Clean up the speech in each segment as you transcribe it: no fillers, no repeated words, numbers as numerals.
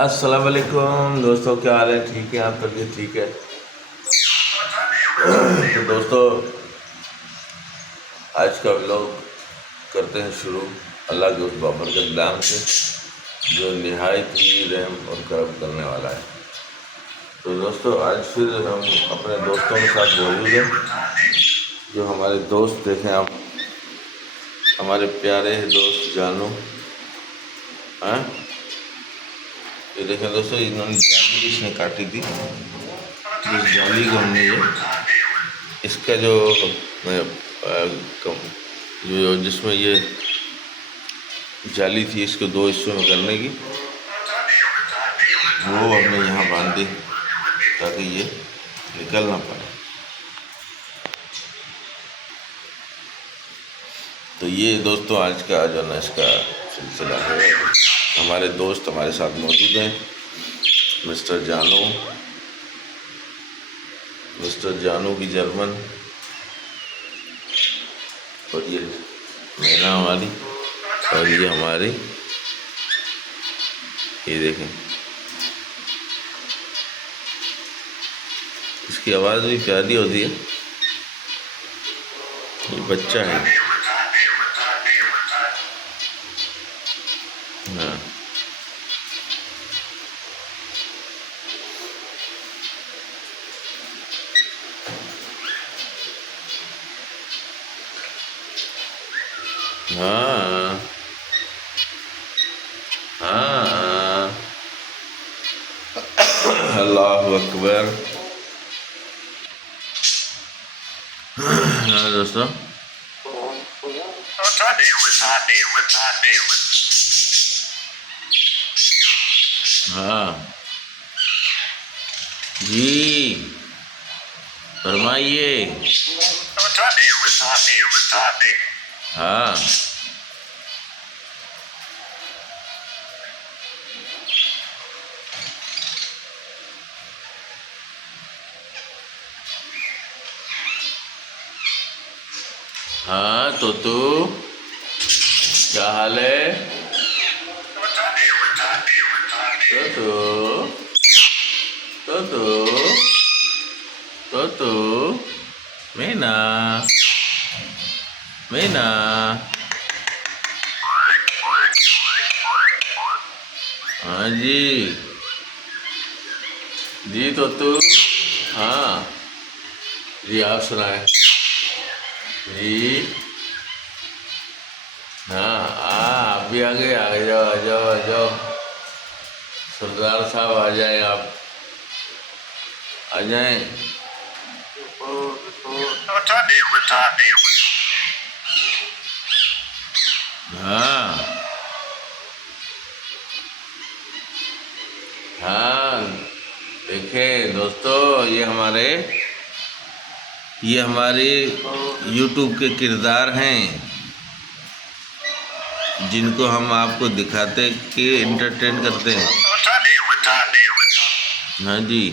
अस्सलाम वालेकुम दोस्तों, क्या हाल है? ठीक है, आप तबीयत ठीक है? तो दोस्तों, आज का व्लॉग करते हैं शुरू अल्लाह के उस बाबरकत नाम से जो निहायत ही रहम और करम करने वाला है। तो दोस्तों, आज फिर हम अपने दोस्तों के साथ मौजूद हैं। जो हमारे दोस्त देखें आप, हमारे प्यारे दोस्त जानू हैं। ये देखें दोस्तों, इन्होंने जाली इसने काटी थी। इस जाली को हमने इसका जो जिसमें ये जाली थी, इसको दो हिस्सों में करने की, वो हमने यहाँ बांध दी ताकि ये निकल ना पाए। तो ये दोस्तों आज का जो ना इसका सिलसिला है। हमारे दोस्त हमारे साथ मौजूद हैं, मिस्टर जानू की जर्मन, और ये मैना हमारी, और ये हमारी, ये देखें इसकी आवाज़ भी प्यारी होती है। ये बच्चा है। हाँ, हाँ, हाँ, अल्लाहु अकबर। हाँ दोस्तों, हाँ जी, फरमाइए। हाँ, हाँ तोतू, क्या हाल है? तोतू, तोतू, तोतू, मैना, मैना, हाँ जी, जी तोतू, हाँ जी, आप सुनाए जी। हाँ, आप भी आ गए, आ जाओ, आ जाओ, आ जाओ, सरदार साहब आ जाए, आप आ जाएं। हाँ, हाँ देखें दोस्तों, ये हमारे YouTube के किरदार हैं जिनको हम आपको दिखाते कि एंटरटेन करते हैं। हाँ जी,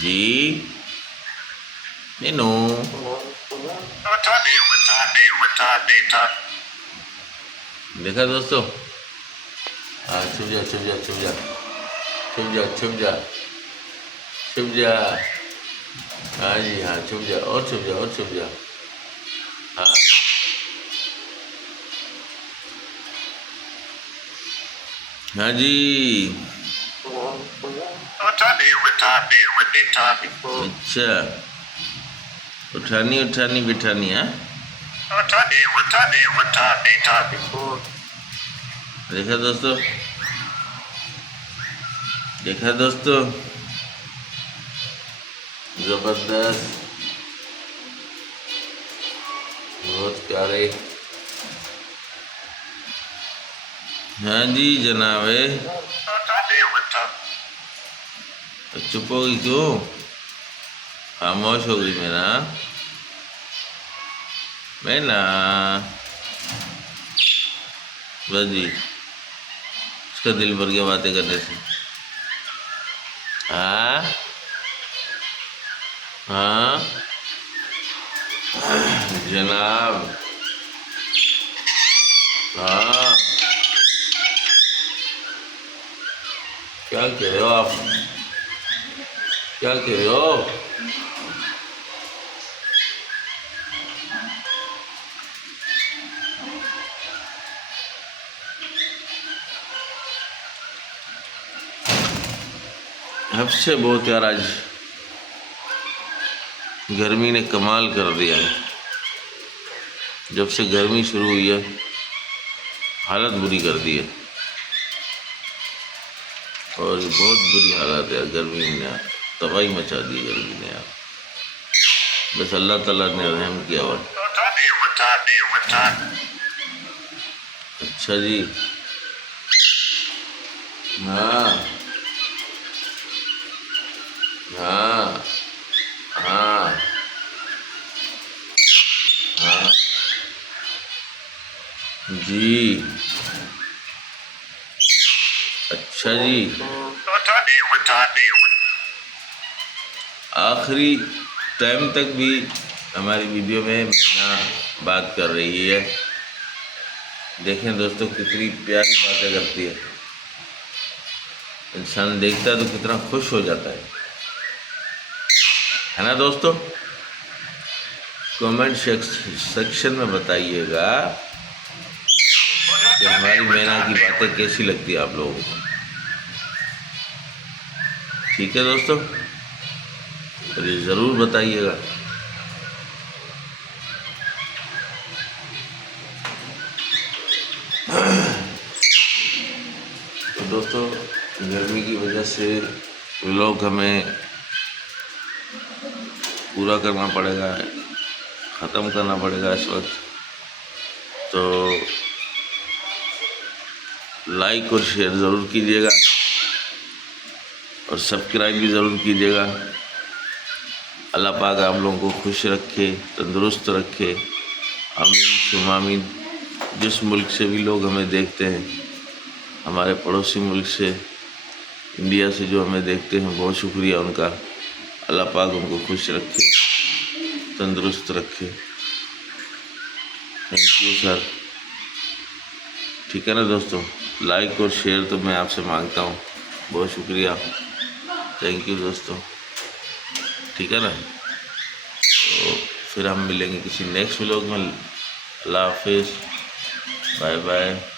जी नीनू, देखा दोस्तों? हाँ, छुप जा, छुप जा, छुप जा, छुप जा, छुप जा, छुप जा। हाँ जी, हाँ छुप जा, और छुप जा, और छुप जा। हाँ, हाँ जी, अच्छा, उठानी उठानी बिठानी। हाँ, देखा दोस्तों? देखा दोस्तों? जबरदस्त, बहुत प्यारे। हाँ जी जनाब, चुप हो गई क्यों? खामोश हो गई मेरा मैना, बस जी, उसका दिल भर गया बातें करने से। हाँ हाँ जनाब। हाँ क्या कह रहे हो आप? क्या कह रहे हो? हद से बहुत यार, आज गर्मी ने कमाल कर दिया है। जब से गर्मी शुरू हुई है हालत बुरी कर दी है, और बहुत बुरी हालत है। गर्मी ने तबाही मचा दी है गर्मी ने यार। बस अल्लाह ताला ने रहम किया हुआ। अच्छा जी। हाँ हाँ हाँ हाँ जी। अच्छा जी। आखिरी टाइम तक भी हमारी वीडियो में मैना बात कर रही है। देखें दोस्तों कितनी प्यारी बातें करती है। इंसान देखता है तो कितना खुश हो जाता है ना दोस्तों? कमेंट सेक्शन में बताइएगा कि हमारी मैना की बातें कैसी लगती है आप लोगों को। ठीक है दोस्तों, और ये ज़रूर बताइएगा। तो दोस्तों गर्मी की वजह से व्लॉग हमें पूरा करना पड़ेगा, ख़त्म करना पड़ेगा इस वक्त। तो लाइक और शेयर ज़रूर कीजिएगा, और सब्सक्राइब भी ज़रूर कीजिएगा। अल्लाह पाक आप लोगों को खुश रखे, तंदुरुस्त रखे। आमीन सुम्मा आमीन। जिस मुल्क से भी लोग हमें देखते हैं, हमारे पड़ोसी मुल्क से, इंडिया से जो हमें देखते हैं, बहुत शुक्रिया उनका। अल्लाह पाक उनको खुश रखे, तंदुरुस्त रखे। Thank you sir. ठीक है ना दोस्तों, लाइक और शेयर तो मैं आपसे मांगता हूँ। बहुत शुक्रिया, थैंक यू दोस्तों। ठीक है ना, तो फिर हम मिलेंगे किसी नेक्स्ट व्लॉग में। अल्लाह हाफिज़, बाय बाय।